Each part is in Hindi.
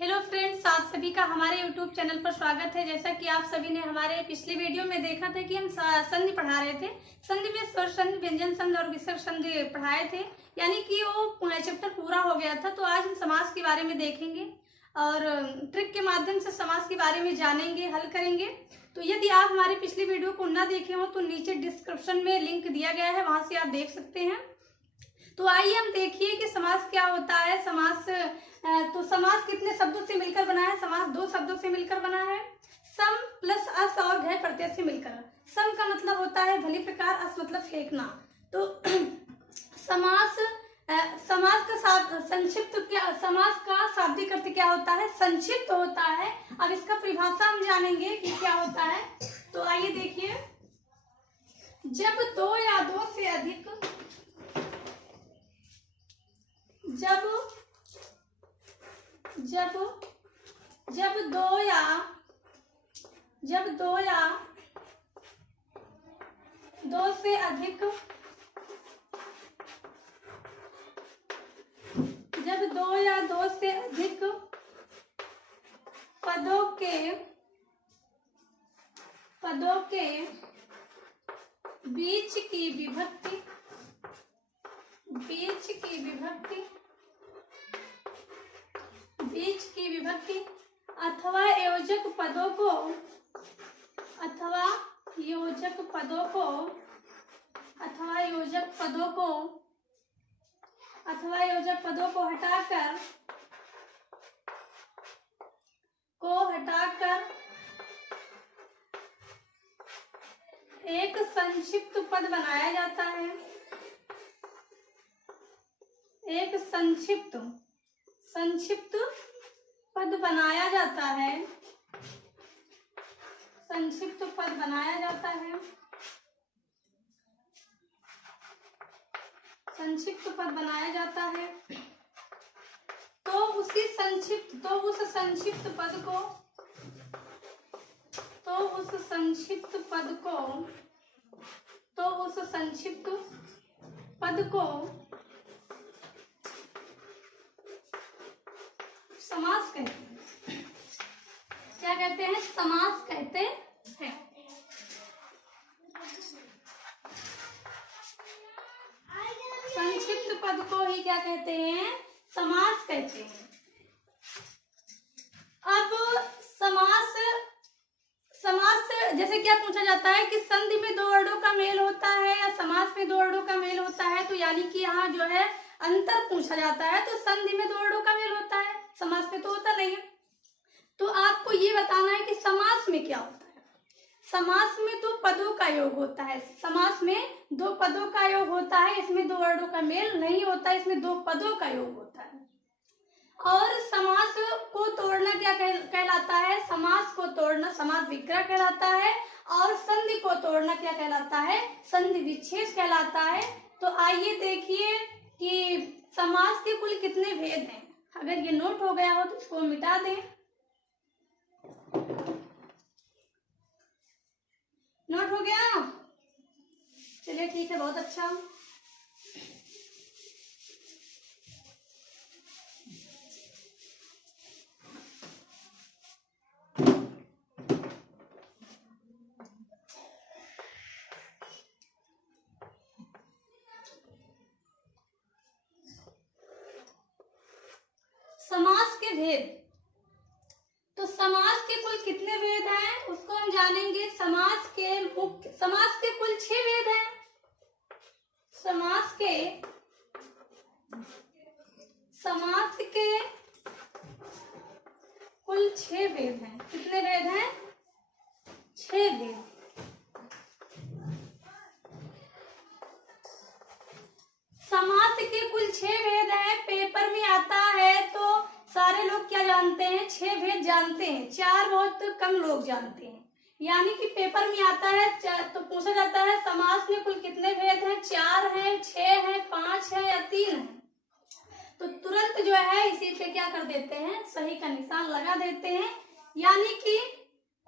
हेलो फ्रेंड्स, आप सभी का हमारे यूट्यूब चैनल पर स्वागत है। जैसा कि आप सभी ने हमारे पिछले वीडियो में देखा था कि हम संधि पढ़ा रहे थे। संधि में स्वर संधि, व्यंजन संधि और विसर्ग संधि पढ़ाए थे, यानी कि वो चैप्टर पूरा हो गया था। तो आज हम समास के बारे में देखेंगे और ट्रिक के माध्यम से समास के बारे में जानेंगे, हल करेंगे। तो यदि आप हमारे पिछली वीडियो को ना देखे हो तो नीचे डिस्क्रिप्शन में लिंक दिया गया है, वहां से आप देख सकते हैं। तो आइए हम देखिए कि समास क्या होता है। तो समास कितने शब्दों से मिलकर बना है? समास दो शब्दों से मिलकर बना है, सम प्लस अस और घय प्रत्यय से मिलकर। सम का मतलब होता है भली प्रकार, अस मतलब फेंकना। तो समास समास का शाब्दिक अर्थ क्या होता है? संक्षिप्त होता है। अब इसका परिभाषा हम जानेंगे कि क्या होता है। तो आइए देखिए, जब दो या दो से अधिक जब दो या दो से अधिक पदों के बीच की विभक्ति अथवा योजक पदों को हटाकर एक संक्षिप्त पद बनाया जाता है। एक संक्षिप्त पद बनाया जाता है। संक्षिप्त पद बनाया जाता है। तो उस संक्षिप्त पद को समास कहते हैं। क्या कहते हैं? समास कहते हैं। संक्षिप्त पद को ही क्या कहते हैं? समास कहते हैं। अब समास जैसे क्या पूछा जाता है कि संधि में दो वर्णों का मेल होता है या समास में दो वर्णों का मेल होता है। तो यानी कि यहाँ जो है अंतर पूछा जाता है। तो संधि में दो वर्णों का मेल होता है, समास में तो होता नहीं है। तो आपको ये बताना है कि समास में क्या होता है। समास में दो पदों का योग होता है। समास में दो पदों का योग होता है, इसमें दो वर्णों का मेल नहीं होता, इसमें दो पदों का योग होता है। और समास को तोड़ना क्या कहलाता है? समास को तोड़ना समास विग्रह कहलाता है। और संधि को तोड़ना क्या कहलाता है? संधि विच्छेद कहलाता है। तो आइए देखिए कि समास के कुल कितने भेद हैं। अगर ये नोट हो गया हो तो इसको मिटा दें। नोट हो गया? चलिए ठीक है, बहुत अच्छा। समास के भेद। तो समास के कुल कितने भेद हैं उसको हम जानेंगे। समास के कुल 6 भेद हैं। समास के कुल 6 भेद हैं। कितने भेद हैं? 6 भेद। समास के कुल 6 भेद हैं। पेपर में आता है तो सारे लोग क्या जानते हैं? 6 भेद जानते हैं, 4 बहुत कम लोग जानते हैं। यानी कि पेपर में आता है तो पूछा जाता है समास में कुल कितने भेद हैं? 4 हैं, 6 हैं, 5 है या 3 है। तो तुरंत जो है इसी पे क्या कर देते हैं? सही का निशान लगा देते हैं। यानी कि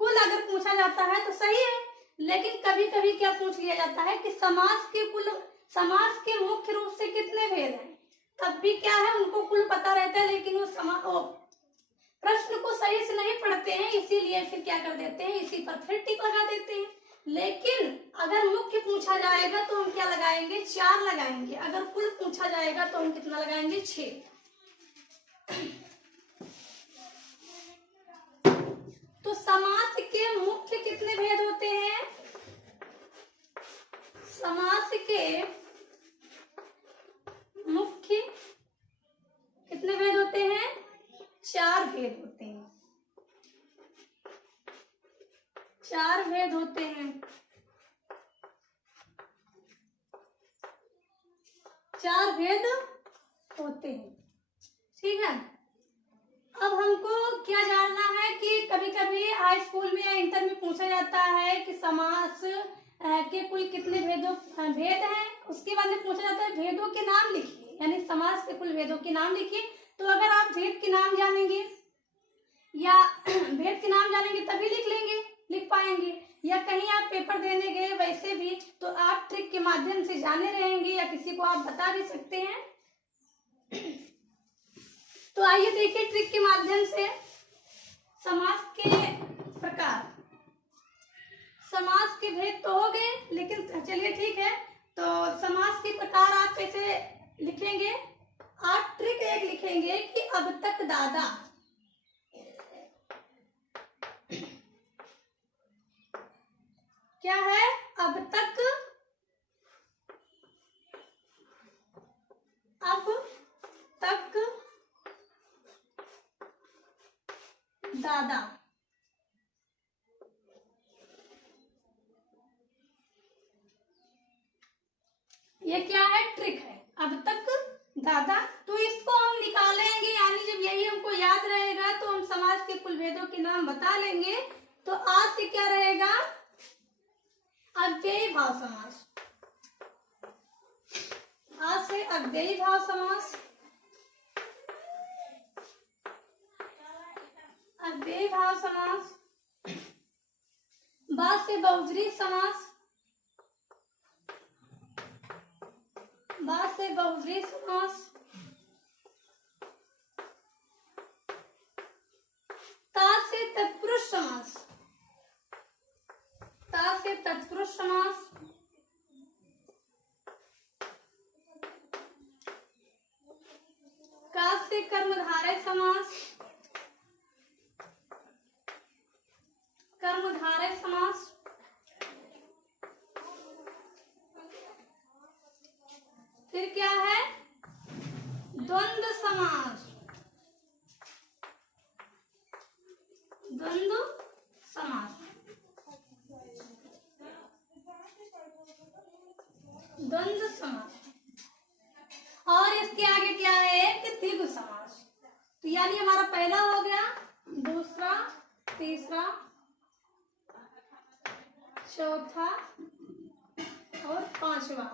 कुल अगर पूछा जाता है तो सही है, लेकिन कभी कभी क्या पूछ लिया जाता है कि समास के मुख्य रूप से कितने भेद हैं, तब भी क्या है उनको कुल पता रहता है, लेकिन वो प्रश्न को सही से नहीं पढ़ते हैं, इसीलिए फिर क्या कर देते हैं, इसी पर फिर टिक लगा देते हैं। लेकिन अगर मुख्य पूछा जाएगा तो हम क्या लगाएंगे, 4 लगाएंगे। अगर कुल पूछा जाएगा तो हम कितना लगाएंगे, 6। तो समास के मुख्य कितने भेद होते हैं, समास के मुख्य कितने भेद होते हैं, 4 भेद होते हैं, 4 भेद होते हैं, 4 भेद होते हैं। ठीक है, अब हमको क्या जानना है कि कभी कभी हाई स्कूल में या इंटर में पूछा जाता है कि समास के कुल कितने भेद हैं, उसके बाद में पूछा जाता है भेदों के नाम लिखिए, यानी समास के कुल भेदों के नाम लिखिए। तो अगर आप भेद के नाम जानेंगे या भेद के नाम जानेंगे तभी लिख पाएंगे, या कहीं आप पेपर देने गए वैसे भी तो आप ट्रिक के माध्यम से जाने रहेंगे या किसी को आप बता भी सकते हैं। तो आइए देखिए ट्रिक के माध्यम से समास के प्रकार। समास के भेद तो हो गए, लेकिन चलिए ठीक है, तो समास के प्रकार आप कैसे लिखेंगे, आप ट्रिक एक लिखेंगे कि अब तक दादा। क्या है, अब तक दादा। ये क्या है, ट्रिक है, अब तक दादा। तो इसको हम निकालेंगे, यानी जब यही हमको याद रहेगा तो हम समास के कुल भेदों के नाम बता लेंगे। तो आज से क्या रहेगा, अव्ययी भाव समास। आज से अव्ययी भाव समास, अव्ययी भाव समास। बाद से बहुव्रीहि समास, बाद से बहुव्रीहि समास। ता से तत्पुरुष समास, ता से तत्पुरुष समास। का से कर्मधारय समास, कर्मधारय समास। फिर क्या है, द्वंद्व समास, द्वंद्व समास, द्वंद्व समास। और इसके आगे क्या है कि द्विगु समास। तो यानी हमारा पहला हो गया, दूसरा, तीसरा, चौथा और 5वां,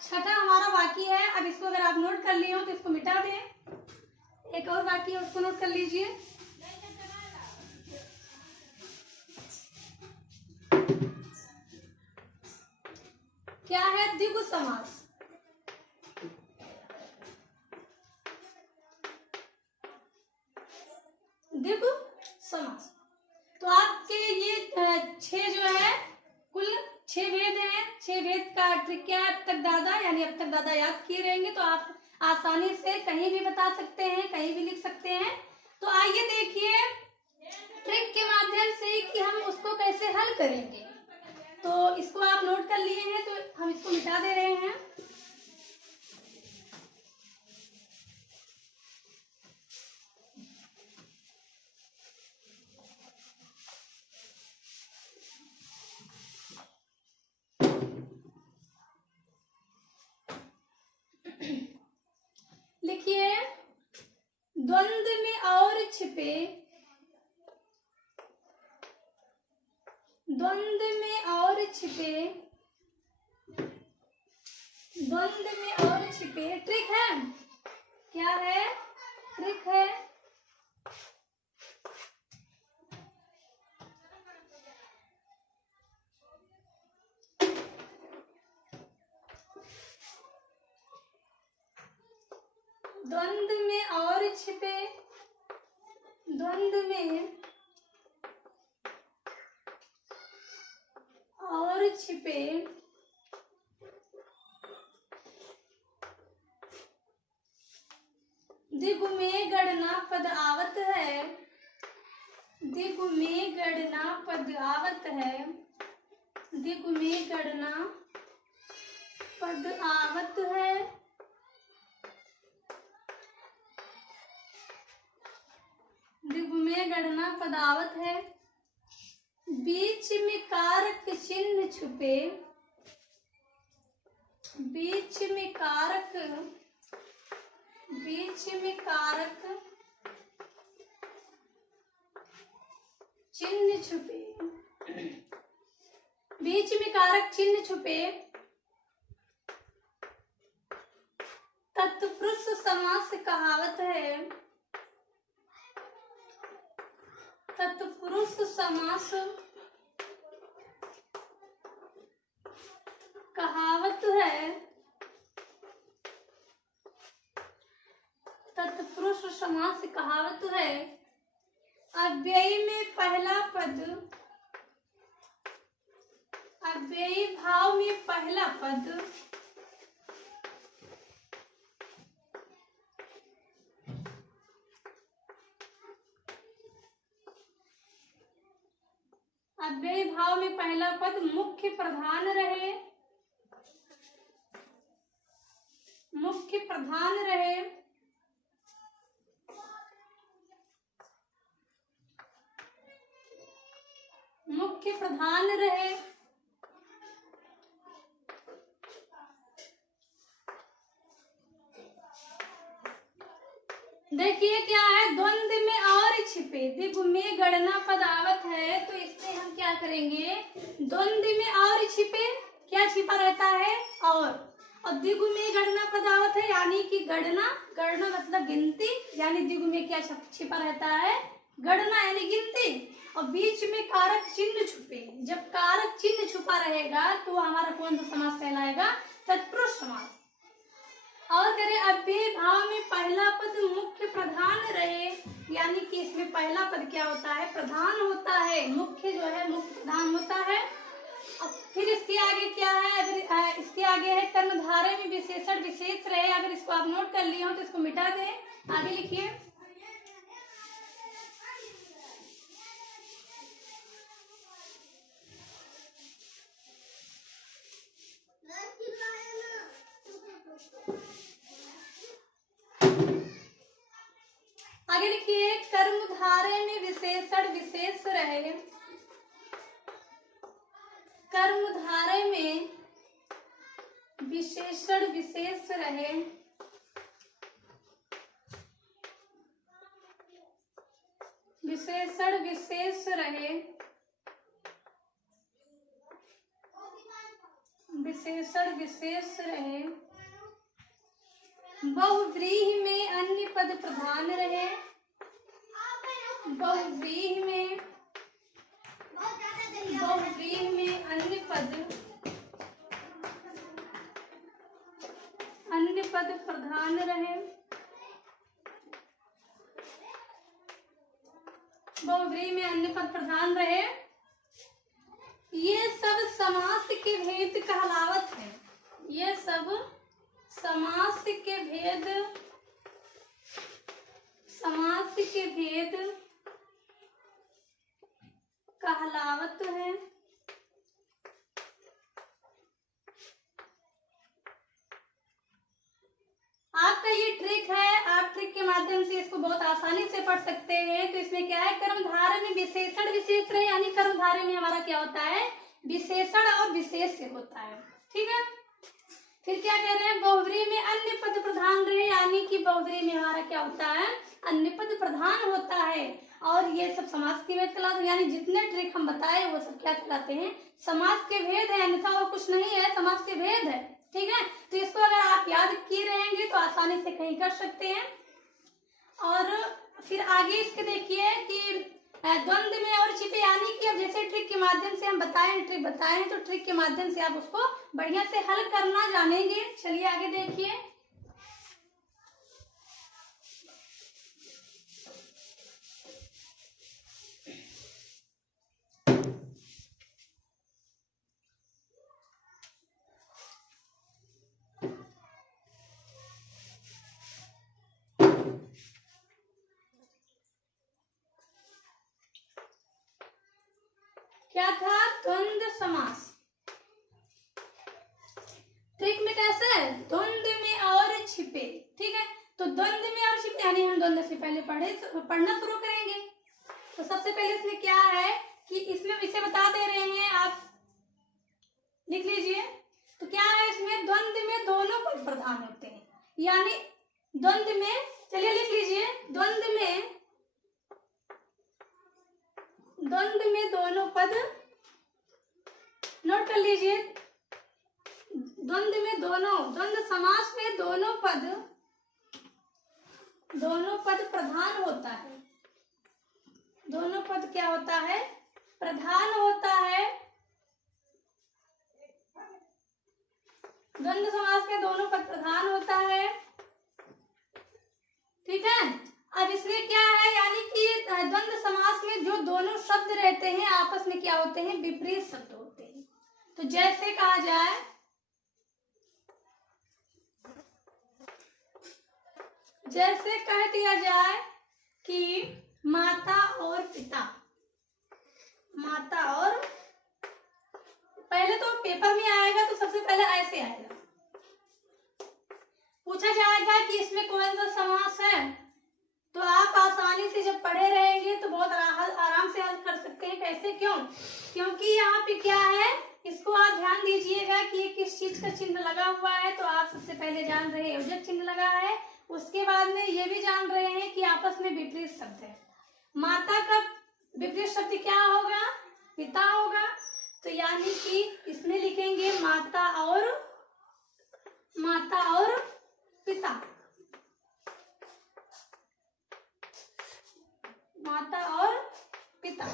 छठा हमारा बाकी है। अब इसको अगर आप नोट कर लिए हो तो इसको मिटा दें। एक और बाकी है, उसको नोट कर लीजिए। क्या है, द्विगु समास। द्विगु समास। तो आपके ये 6 जो है, कुल 6 भेद हैं। 6 भेद का ट्रिक क्या है, अब तक दादा, यानी अब तक दादा याद किए रहेंगे तो आप आसानी से कहीं भी बता सकते हैं, कहीं भी लिख सकते हैं। तो आइए देखिए ट्रिक के माध्यम से कि हम उसको कैसे हल करेंगे। तो इसको आप नोट कर लिए हैं तो हम इसको मिटा दे रहे हैं। लिखिए, द्वंद्व में और छिपे, द्वंद्व में और छिपे, द्वंद्व में और छिपे। ट्रिक है, क्या है, ट्रिक है। द्वंद्व में और छिपे द्वंद्व में और छिपे दिगु में गणना पद आवत है, दिगु में गणना पद आवत है, दिगु में गणना पद आवत है, दिगु में गणना पद आवत है। बीच में कारक चिन्ह छुपे, बीच में कारक चिन्ह छुपे, बीच में कारक चिन्ह छुपे, तत्पुरुष समास कहावत है, तत्पुरुष समास कहावत है, तत्पुरुष समास कहावत है। अव्ययी में पहला पद, अव्ययी भाव में पहला पद अव्ययी भाव में पहला पद मुख्य प्रधान रहे, मुख्य प्रधान रहे, मुख्य प्रधान रहे। देखिए क्या है, द्वंद्व में और छिपे, दिगु में गणना पद आवत है, तो इसमें हम क्या करेंगे, द्वंद्व में और छिपे, क्या छिपा रहता है, और दिगु में गणना पद आवत है, यानी कि गणना, गणना मतलब गिनती, यानी दिगु में क्या छिपा रहता है, गणना यानी गिनती, और बीच में कारक चिन्ह छुपे। जब कारक चिन्ह छुपा रहेगा तो हमारा कौन सा समास कहलाएगा, तत्पुरुष समास। और करें अव्ययी भाव में पहला पद मुख्य प्रधान रहे, यानी कि इसमें पहला पद क्या होता है, प्रधान होता है, मुख्य जो है मुख्य प्रधान होता है। अब फिर इसके आगे क्या है, अगर इसके आगे है कर्मधारय में विशेषण विशेष रहे, अगर इसको आप नोट कर लिए हो तो इसको मिटा दें, आगे लिखिए। आगे लिखिए, कर्मधारय में विशेषण विशेष रहे, कर्मधारय में विशेषण विशेष रहे, विशेषण विशेष रहे, विशेषण विशेष रहे। बहुव्रीहि में अन्य पद प्रधान रहे, बहुव्रीहि में अन्य पद प्रधान रहे, बहुव्रीहि में अन्य पद प्रधान रहे। ये सब समास के भेद कहलावत है, ये सब समास के भेद, समास के भेद कहलावत है। आपका ये ट्रिक है, आप ट्रिक के माध्यम से इसको बहुत आसानी से पढ़ सकते हैं। तो इसमें क्या है, कर्मधारय में विशेषण विशेष रहे, यानी कर्मधारय में हमारा क्या होता है, विशेषण और विशेष से होता है, ठीक है। फिर क्या कह रहे हैं, बहुव्रीहि में अन्य पद प्रधान रहे, यानी कि बहुव्रीहि में हमारा क्या होता है, अन्य पद प्रधान होता है। और ये सब समास के भेद कहलाते, यानी जितने ट्रिक हम बताए वो सब क्या कहलाते हैं, समास के भेद है, अन्यथा वो कुछ नहीं है, समास के भेद है, ठीक है। तो इसको अगर आप याद किए रहेंगे तो आसानी से कहीं कर सकते हैं। और फिर आगे इसके देखिए कि द्वंद्व में और छिपे, यानी कि अब जैसे ट्रिक के माध्यम से हम ट्रिक बताए हैं, तो ट्रिक के माध्यम से आप उसको बढ़िया से हल करना जानेंगे। चलिए आगे देखिए, क्या था? द्वंद्व समास। ट्रिक में कैसे? द्वंद्व में और छिपे। ठीक है, तो द्वंद्व में और छिपे यानी हम द्वंद्व से पहले पढ़ना शुरू करेंगे। तो सबसे पहले इसमें क्या है कि इसमें इसे बता दे रहे हैं, आप लिख लीजिए। तो क्या है इसमें? द्वंद्व में दोनों पद प्रधान होते हैं, यानी द्वंद्व में, चलिए लिख लीजिए, द्वंद्व में दोनों पद, नोट कर लीजिए, द्वंद्व में द्वंद्व समास में दोनों पद प्रधान होता है। दोनों पद क्या होता है? प्रधान होता है। द्वंद्व समास में दोनों पद प्रधान होता है। ठीक है, अब इसमें क्या है, यानी कि द्वंद्व समास में जो दोनों शब्द रहते हैं आपस में क्या होते हैं? विपरीत शब्द होते हैं। तो जैसे कहा जाए, जैसे कह दिया जाए कि माता और पिता, माता और, पहले तो पेपर में आएगा तो सबसे पहले ऐसे आएगा, पूछा जाएगा कि इसमें कौन सा समास है, तो आप आसानी से जब पढ़े रहेंगे तो बहुत आराम से हल कर सकते हैं। कैसे? क्यों? क्योंकि यहाँ पे क्या है, इसको आप ध्यान दीजिएगा कि ये किस चीज का चिन्ह लगा हुआ है। तो आप सबसे पहले जान रहे हैं योजक चिन्ह लगा है, उसके बाद में ये भी जान रहे हैं कि आपस में विपरीत शब्द है। माता का विपरीत शब्द क्या होगा? पिता होगा। तो यानी कि इसमें लिखेंगे माता और पिता, माता और पिता,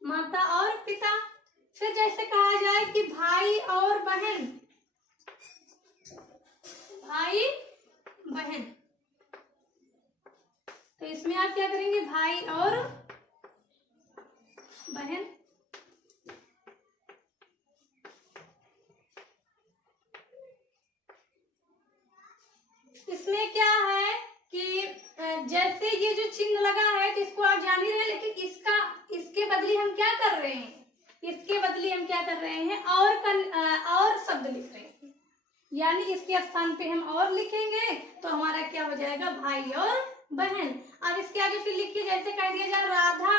माता और पिता। फिर जैसे कहा जाए कि भाई और बहन, भाई बहन, तो इसमें आप क्या करेंगे? भाई और बहन। इसमें क्या है कि जैसे ये जो चिन्ह लगा है तो इसको आप जान ही रहे हैं, लेकिन इसके बदले हम क्या कर रहे हैं? इसके बदले हम क्या कर रहे हैं? और शब्द लिख रहे हैं, यानी इसके स्थान पे हम और लिखेंगे तो हमारा क्या हो जाएगा? भाई और बहन। अब इसके आगे फिर लिखिए, जैसे कह दिया जाए राधा,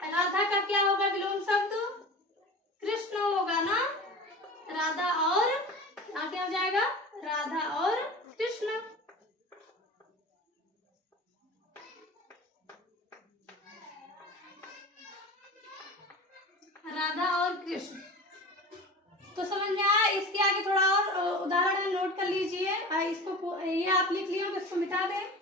राधा का क्या होगा? विलोम शब्द कृष्ण होगा ना, राधा और क्या हो जाएगा? राधा और कृष्ण। राधा और कृष्ण, तो समझ में आया? इसके आगे थोड़ा और उदाहरण नोट कर लीजिए। इसको ये आप लिख लिए तो इसको मिटा दें।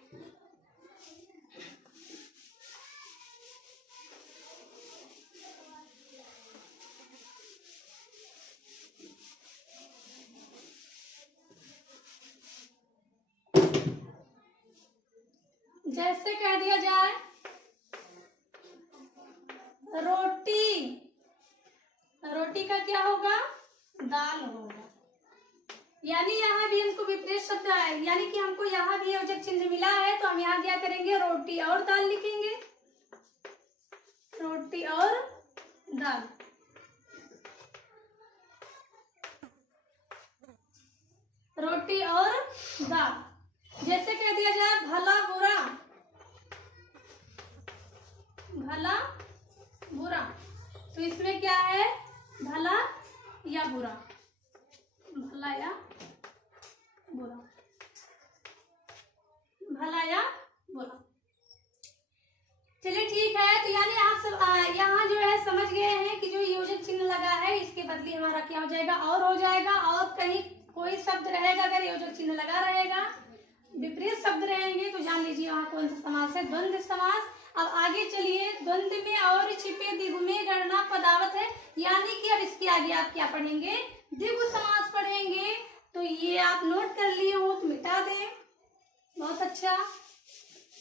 जैसे कह दिया जाए रोटी, रोटी का क्या होगा? दाल होगा। यानी यहाँ भी हमको विपरीत शब्द आए, यानी कि हमको यहाँ भी योजक चिन्ह मिला है, तो हम यहाँ क्या करेंगे? रोटी और दाल लिखेंगे, रोटी और दाल। रोटी और दाल। जैसे कह दिया जाए भला बुरा, भला बुरा, तो इसमें क्या है? भला या बुरा, भला या बुरा, भला या बुरा। चलिए ठीक है, तो यानी आप सब यहाँ जो है समझ गए हैं कि जो योजक चिन्ह लगा है इसके बदले हमारा क्या हो जाएगा? और हो जाएगा। और कहीं कोई शब्द रहेगा अगर योजक चिन्ह लगा रहेगा, विपरीत शब्द रहेंगे तो जान लीजिए वहाँ कौन सा समास है? द्वंद्व समास। अब आगे चलिए, द्वंद्व में और छिपे द्विगु में गणना पदावत है, यानी कि अब इसके आगे आप क्या पढ़ेंगे? द्विगु समास पढ़ेंगे। तो ये आप नोट कर लिए हो तो मिटा दें। बहुत अच्छा,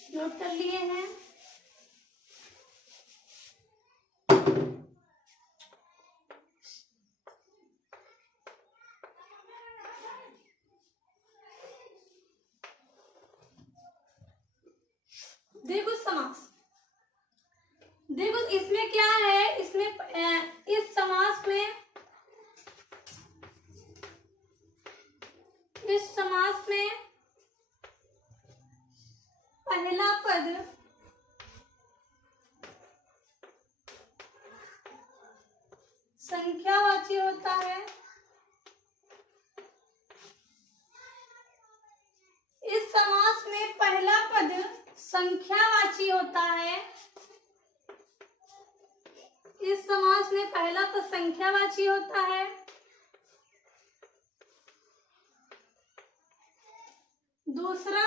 नोट कर लिए हैं। द्विगु समास, द्विगु इसमें क्या जिस समास में पहला पद संख्यावाची होता है, इस समास में पहला पद संख्यावाची होता है, इस समास में पहला पद संख्यावाची होता है। दूसरा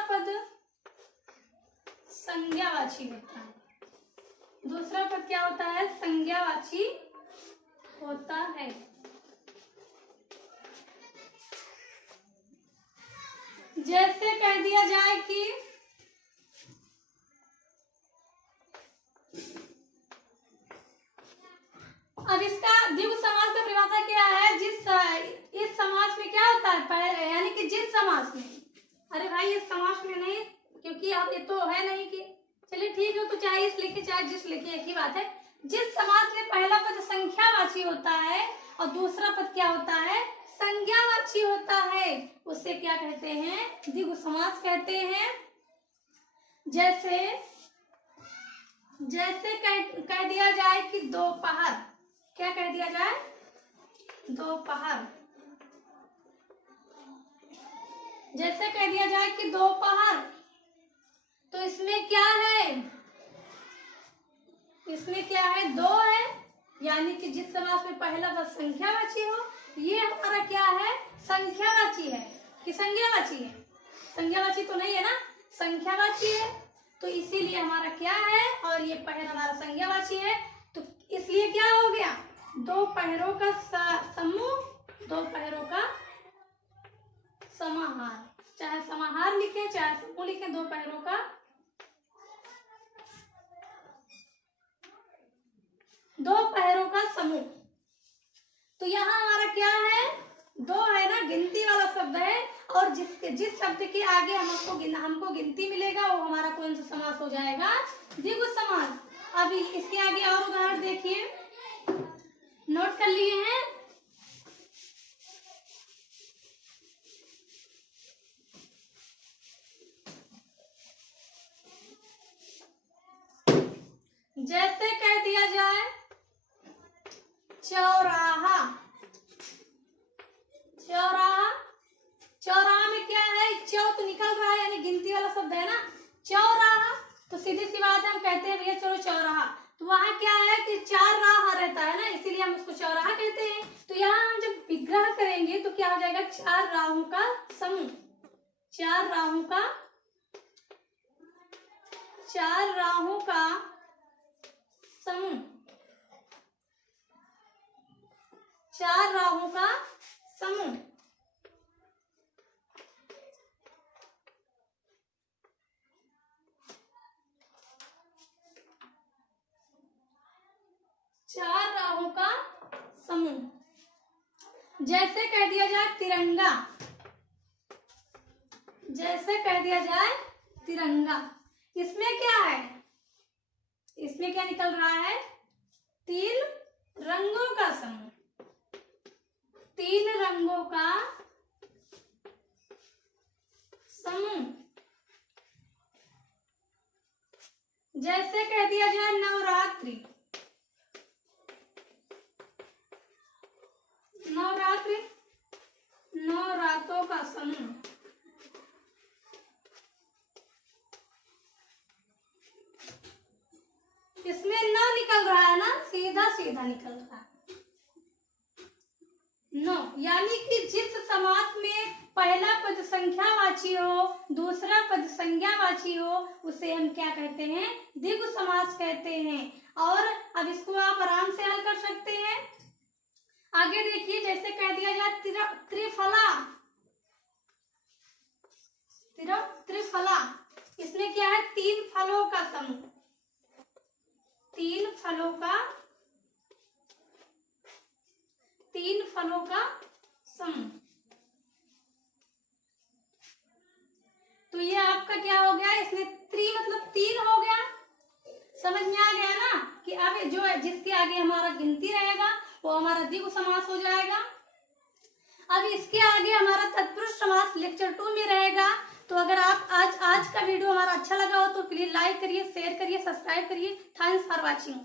पद संज्ञावाची होता है। दूसरा पद क्या होता है? संज्ञावाची होता है। जैसे कह दिया जाए कि अब इसका द्विगु समास का परिभाषा क्या है? इस समास में क्या होता है? यानी कि जिस समास में, अरे भाई इस समास में नहीं, क्योंकि अब ये तो है नहीं कि, चलिए ठीक है, तो चाहे इस लिखे चाहे जिस लिखे एक ही बात है। जिस समास में पहला पद संख्यावाची होता है और दूसरा पद क्या होता है? संज्ञावाची होता है, उसे क्या कहते हैं? द्विगु समास कहते हैं। जैसे कह दिया जाए कि दोपहर, क्या कह दिया जाए? दोपहर। जैसे कह दिया जाए कि दोपहर, तो इसमें क्या है? इसमें क्या है? दो है, यानी कि जिस समास में पहला पद संख्यावाची हो, ये हमारा क्या है? संख्यावाची है कि संज्ञावाची है? संज्ञावाची तो नहीं है ना, संख्यावाची है, तो इसीलिए हमारा क्या है? और ये पहला हमारा संज्ञावाची है, तो इसलिए क्या हो गया? दो पहरों का समूह, दो पहरों का समाहार। चाहे समाहार लिखे चाहे समूह लिखे, दो पहरों का समूह। तो यहाँ हमारा क्या है? दो है ना, गिनती वाला शब्द है, और जिस शब्द के आगे हमको गिनती मिलेगा वो हमारा कौन सा समास हो जाएगा? द्विगु समास। अभी इसके आगे और उदाहरण देखिए, नोट कर लिए हैं? जैसे कह दिया जाए चौराहा। चौराहा में क्या है? चौ तो निकल रहा है, यानी गिनती वाला शब्द है ना, चौराहा। तो सीधी सी बात है, हम कहते हैं भैया चलो चौराहा, तो वहां क्या है कि चार राह रहता है ना, इसीलिए हम उसको चौराहा कहते हैं। तो यहाँ हम जब विग्रह करेंगे तो क्या हो जाएगा? चार राहों का समूह। चार राहों का समूह। चार राहों का समूह। चार राहों का समूह। जैसे कह दिया जाए तिरंगा। जैसे कह दिया जाए तिरंगा, इसमें क्या है? इसमें क्या निकल रहा है? तीन रंगों का समूह। तीन रंगों का समूह। जैसे कह दिया जाए नवरात्रि। नवरात्रि, नवरात्रों का समूह। इसमें न निकल रहा है ना, सीधा सीधा निकल रहा है नो, यानी कि जिस समास में पहला पद संख्यावाची हो, दूसरा पद संज्ञावाची हो, उसे हम क्या कहते हैं? द्विगु समास कहते हैं। और अब इसको आप आराम से हल कर सकते हैं। आगे देखिए, जैसे कह दिया जाए त्रिफला। त्रिफला, इसमें क्या है? तीन फलों का समूह। तीन फलों का समूह। तो ये आपका क्या हो गया? इसमें त्रि मतलब तीन हो गया। समझ में आ गया ना कि अब जो है जिसके आगे हमारा गिनती रहेगा वो हमारा द्विगु समास हो जाएगा। अब इसके आगे हमारा तत्पुरुष समास लेक्चर 2 में रहेगा। तो अगर आप आज का वीडियो हमारा अच्छा लगा हो तो प्लीज लाइक करिए, शेयर करिए, सब्सक्राइब करिए। Thanks for watching.